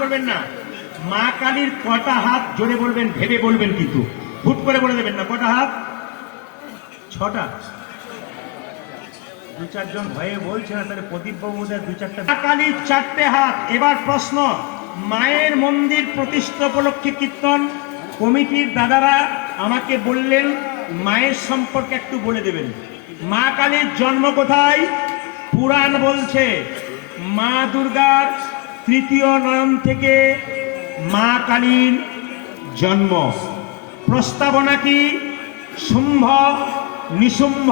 করবেন না। মা কালীর কটা হাত জোরে বলবেন, ভেবে বলবেন, কিন্তু হুট করে বলে দেবেন না। কটা হাত? 6টা। দু চারজন ভয়ে বলছে না, তাহলে প্রদীপ বাবু বোধহয় 2-4টা। মা কালীর 4টে হাত। এবার প্রশ্ন, মায়ের মন্দির প্রতিষ্ঠা উপলক্ষে কীর্তন কমিটির দাদারা আমাকে বললেন মায়ের সম্পর্কে একটু বলে দেবেন। মা কালীর জন্ম কোথায়? পুরাণ বলছে মা দুর্গার তৃতীয় নয়ন থেকে মা কালীর জন্ম। প্রস্তাবনা কি? শুম্ভ নিশুম্ভ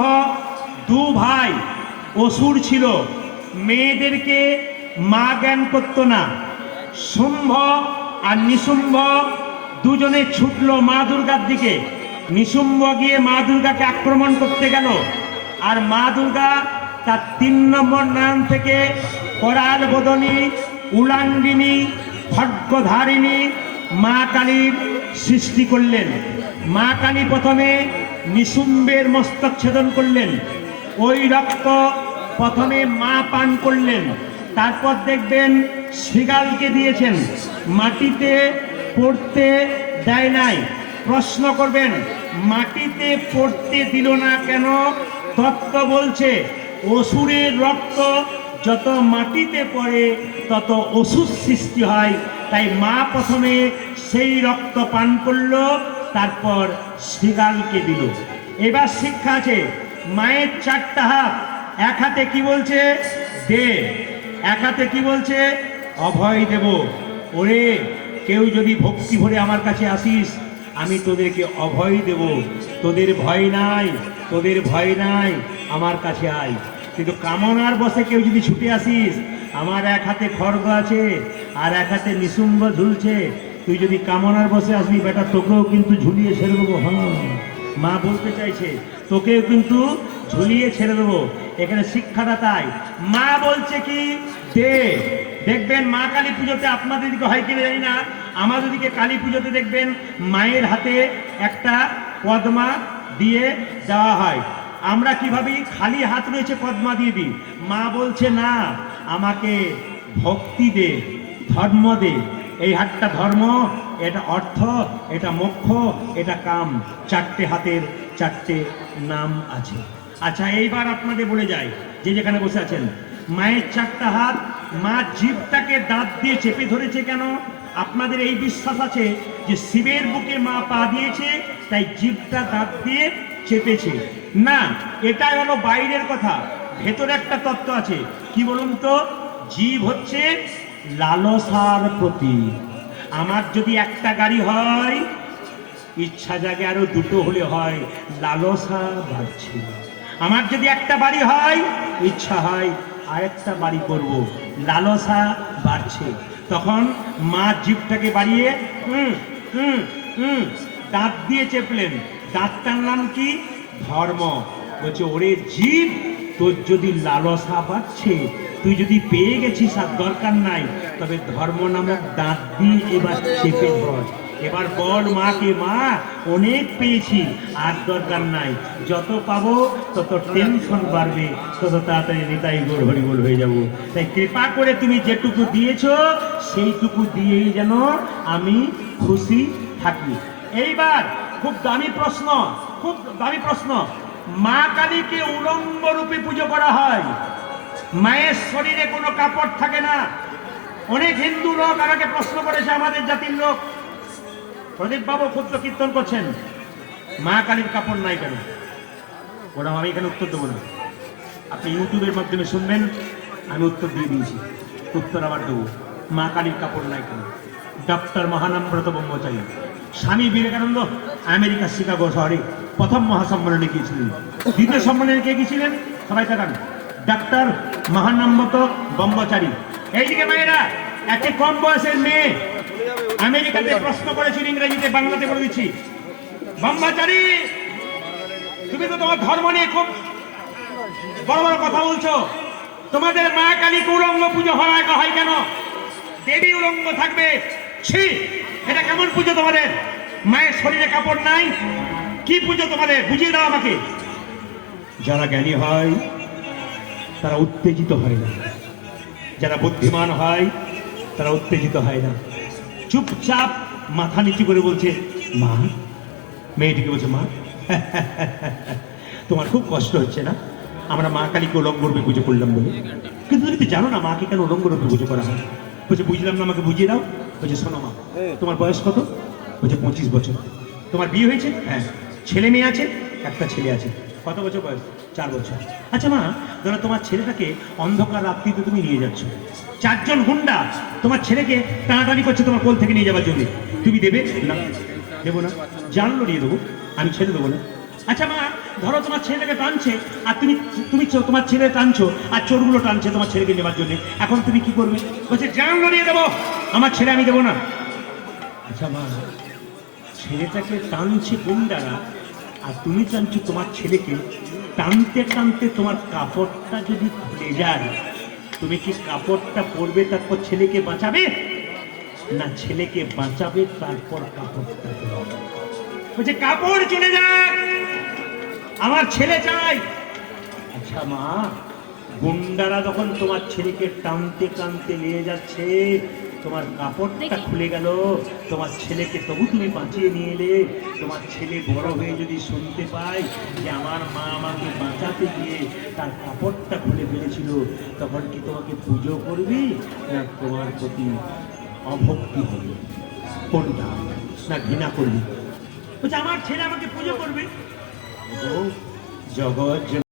দু ভাই অসুর ছিল, মেয়েদেরকে মা জ্ঞান করতো না। শুম্ভ আর নিশুম্ভ দুজনে ছুটলো মা দুর্গার দিকে। নিশুম্ভ গিয়ে মা দুর্গাকে আক্রমণ করতে গেল, আর মা দুর্গা তার 3 নম্বর নয়ন থেকে করাল বদনী উলাঙ্গিনী খড়্গধারিণী মা কালীর সৃষ্টি করলেন। মা কালী প্রথমে নিশুম্বের মস্তক ছেদন করলেন, ওই রক্ত প্রথমে মা পান করলেন। তারপর দেখবেন শৃগালকে দিয়েছেন, মাটিতে পড়তে দেয় নাই। প্রশ্ন করবেন মাটিতে পড়তে দিল না কেন? তত্ত্ব বলছে অসুরের রক্ত যত মাটিতে পড়ে তত অসুর সৃষ্টি হয়, তাই মা প্রথমে সেই রক্ত পান করলো, তারপর শৃগালকে দিল। এবার শিক্ষা আছে, মায়ের 4টা হাত। এক হাতে কি বলছে? দে। এক হাতে কি বলছে? অভয় দেব। ওরে, কেউ যদি ভক্তি ভরে আমার কাছে আসিস, আমি তোদেরকে অভয় দেব। তোদের ভয় নাই, তোদের ভয় নাই, আমার কাছে আয়। কিন্তু কামনার বসে কেউ যদি ছুটে আসিস, আমার এক হাতে খড়গ আছে আর এক হাতে নিশুম্ভ ঝুলছে, তুই যদি কামনার বসে আসবি বেটা, তোকেও কিন্তু ঝুলিয়ে ছেড়ে দেবো। হ্যাঁ, মা বলতে চাইছে তোকেও কিন্তু ঝুলিয়ে ছেড়ে দেবো। এখানে শিক্ষাটা তাই। মা বলছে কি? দে। দেখবেন মা কালী পুজোতে, আপনাদের দিকে হয় কিনা জানি না, আমাদের দিকে কালী পুজোতে দেখবেন মায়ের হাতে একটা পদ্মা দিয়ে দেওয়া হয়। আমরা কি ভাবি? খালি হাত রয়েছে, পদ্মা দিয়ে দিই। মা বলছে না, আমাকে ভক্তি দে, ধর্ম দে। এই হাতটা ধর্ম, এটা অর্থ, এটা মোক্ষ, এটা কাম। 4টে হাতের 4টে নাম আছে। আচ্ছা, এইবার আপনাদের বলে যাই, যে যেখানে বসে আছেন, মায়ের 4টা হাত। মা জীবটাকে দাঁত দিয়ে চেপে ধরেছে কেন? আপনাদের এই বিশ্বাস আছে যে শিবের বুকে মা পা দিয়েছে, তাই জীবটা দাঁত দিয়ে চেপেছে। না, এটাই হলো বাইরের কথা। ভেতরে একটা তত্ত্ব আছে, কি বলুন তো? জীব হচ্ছে লালসার প্রতীক। আমার যদি একটা গাড়ি হয়, ইচ্ছা জাগে আরো 2টো হলে হয়, লালসা বাড়ছে। আমার যদি একটা বাড়ি হয়, ইচ্ছা হয় আরেকটা বাড়ি করব, লালসা বাড়ছে। তখন মা জীবটাকে বাড়িয়ে দাঁত দিয়ে চেপলেন। দাঁতটার নাম কি? ধর্ম। বলছে ওরে জীব, তোর যদি লালসা বাড়ছে, তুই যদি পেয়ে গেছিস আর দরকার নাই, তবে ধর্ম নামক দাঁত দিয়ে এবার চেপে ধর। এবার বল মাকে, মা অনেক পেয়েছি, আর দরকার নাই, যত পাবো তত টেনশন বাড়বে, তত তাড়াতাড়ি নিতাই গোল হরি গোল হয়ে যাব। তাই কৃপা করে তুমি যেটুকু দিয়েছো সেইটুকু দিয়েই যেন আমি খুশি থাকি। এইবার খুব দামি প্রশ্ন, খুব দামি প্রশ্ন। মা কালীকে উলঙ্গ রূপে পুজো করা হয়। মায়ের শরীরে কোনো কাপড় থাকে না। অনেক হিন্দু লোক আমাকে প্রশ্ন করেছে, আমাদের জাতির লোক, প্রদীপ বাবু ক্ষুদ্র কীর্তন করছেন, মা কালীর কাপড় নাই কেন? ওরা আমি এখানে উত্তর দেবো না, আপনি ইউটিউবের মাধ্যমে শুনবেন। আমি উত্তর দিয়ে দিয়েছি, উত্তর আবার দেবো। মা কালীর কাপড় নাই কেন? ডক্টর মহানামব্রত ব্রহ্মচারী স্বামী বিবেকানন্দ আমেরিকার শিকাগো শহরে প্রথম মহাসম্মেলনে গিয়েছিলেন। দ্বিতীয় সম্মেলনে কে গিয়েছিলেন? সবাই তাকান। ডক্টর মহানামব্রত ব্রহ্মচারী। এইদিকে মেয়েরা, একটি কম বয়সের মেয়ে আমেরিকাতে প্রশ্ন করেছিল, ইংরেজিতে, বাংলাতে বলে দিচ্ছি। ব্রহ্মচারী, তুমি তো তোমার ধর্ম নিয়ে খুব বড় বড় কথা বলছো, তোমাদের মা কালীকে উলঙ্গ পুজো হয় কেন? দেবী উলঙ্গ থাকবে, ছি, এটা কেমন পুজো তোমাদের? মায়ের শরীরে কাপড় নাই, কি পুজো তোমাদের? বুঝিয়ে দাও আমাকে। যারা জ্ঞানী হয় তারা উত্তেজিত হয় না, যারা বুদ্ধিমান হয় তারা উত্তেজিত হয় না, চুপচাপ মাথা নিচু করে বলছে মা। মেয়েটিকে বলছে মা, তোমার খুব কষ্ট হচ্ছে না, আমরা মা কালীকে উলঙ্গ রূপে পুজো করলাম বলে, কিন্তু তুমি তো জানো না মাকে কেন উলঙ্গ রূপে পুজো করা হয়। বলছে বুঝলাম না, আমাকে বুঝিয়ে দাও। বলছে শোনো মা, তোমার বয়স কত? বলছে 25 বছর। তোমার বিয়ে হয়েছে? হ্যাঁ। ছেলে মেয়ে আছে? একটা ছেলে আছে। কত বছর বয়স? 4 বছর। আচ্ছা মা, ধরো তোমার ছেলেটাকে অন্ধকার রাত্রিতে তুমি নিয়ে যাচ্ছ, 4 জন গুন্ডা তোমার ছেলেকে টানাটানি করছে তোমার কোল থেকে নিয়ে যাওয়ার জন্য, তুমি দেবে? না, দেবো না। জানলো নিয়ে দেবো, আমি ছেড়ে দেবো না। আচ্ছা মা, ধরো তোমার ছেলেটাকে টানছে আর তুমি তুমি তোমার ছেলে টানছো আর চোরগুলো টানছে তোমার ছেলেকে নেওয়ার জন্য, এখন তুমি কি করবে? বলছে জানলো নিয়ে দেবো, আমার ছেলে আমি দেবো না। আচ্ছা মা, ছেলেটাকে টানছে গুন্ডারা আর তুমি টানছো তোমার ছেলেকে, টানতে টানতে তোমার কাপড়টা যদি খুলে যায়, তুমি কি কাপড়টা পরবে তারপর ছেলেকে বাঁচাবে, না ছেলেকে বাঁচাবে তারপর কাপড়টা পরবে? বলছে কাপড় চলে যাক, আমার ছেলে চাই। আচ্ছা মা, গুন্ডারা যখন তোমার ছেলেকে টানতে টানতে নিয়ে যাচ্ছে, তোমার কাপড়টা খুলে গেল, তোমার ছেলেকে তবু তুমি বাঁচিয়ে নিয়ে এলে, তোমার ছেলে বড় হয়ে যদি শুনতে পায় যে আমার মা আমাকে বাঁচাতে গিয়ে তার কাপড়টা খুলে ফেলেছিল, তখন কি তোমাকে পুজো করবি না তোমার প্রতি অভক্তি হবে? কোনটা? না ঘৃণা করবি? বলছে আমার ছেলে আমাকে পুজো করবে। ও জগৎ